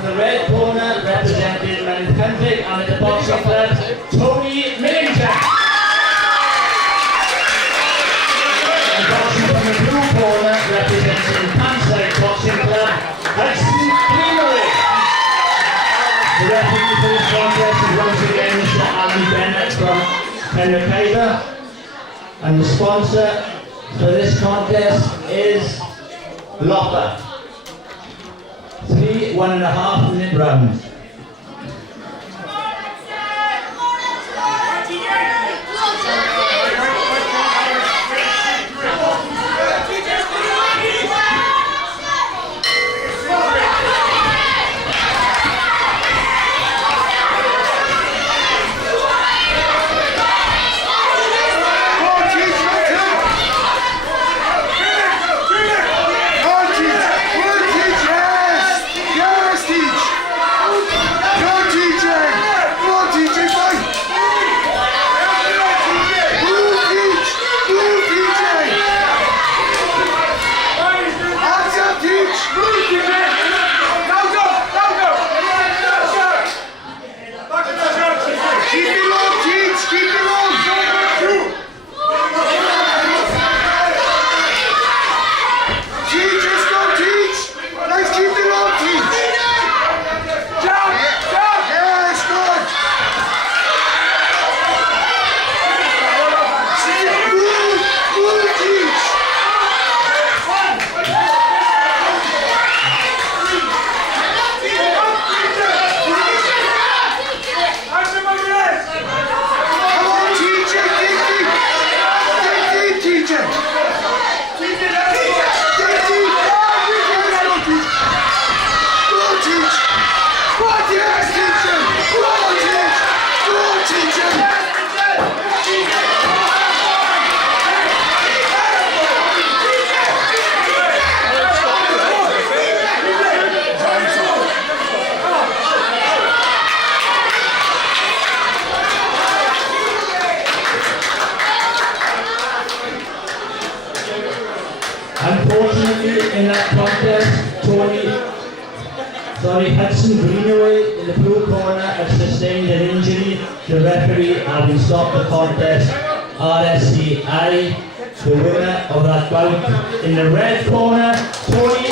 from the red corner, representing Cynffig and the boxing club, Tony Millington. And boxing from the blue corner, representing Pantside boxing club, Greenway. The referee for this contest is once again Mr. Alan Bennett from Penrith. And the sponsor for this contest is Locker. 3 1.5 minute rounds. Unfortunately, in that contest, Hudason Greenway in the blue corner has sustained an injury. The referee having stopped the contest, RSCI, the winner of that bout. In the red corner, Tony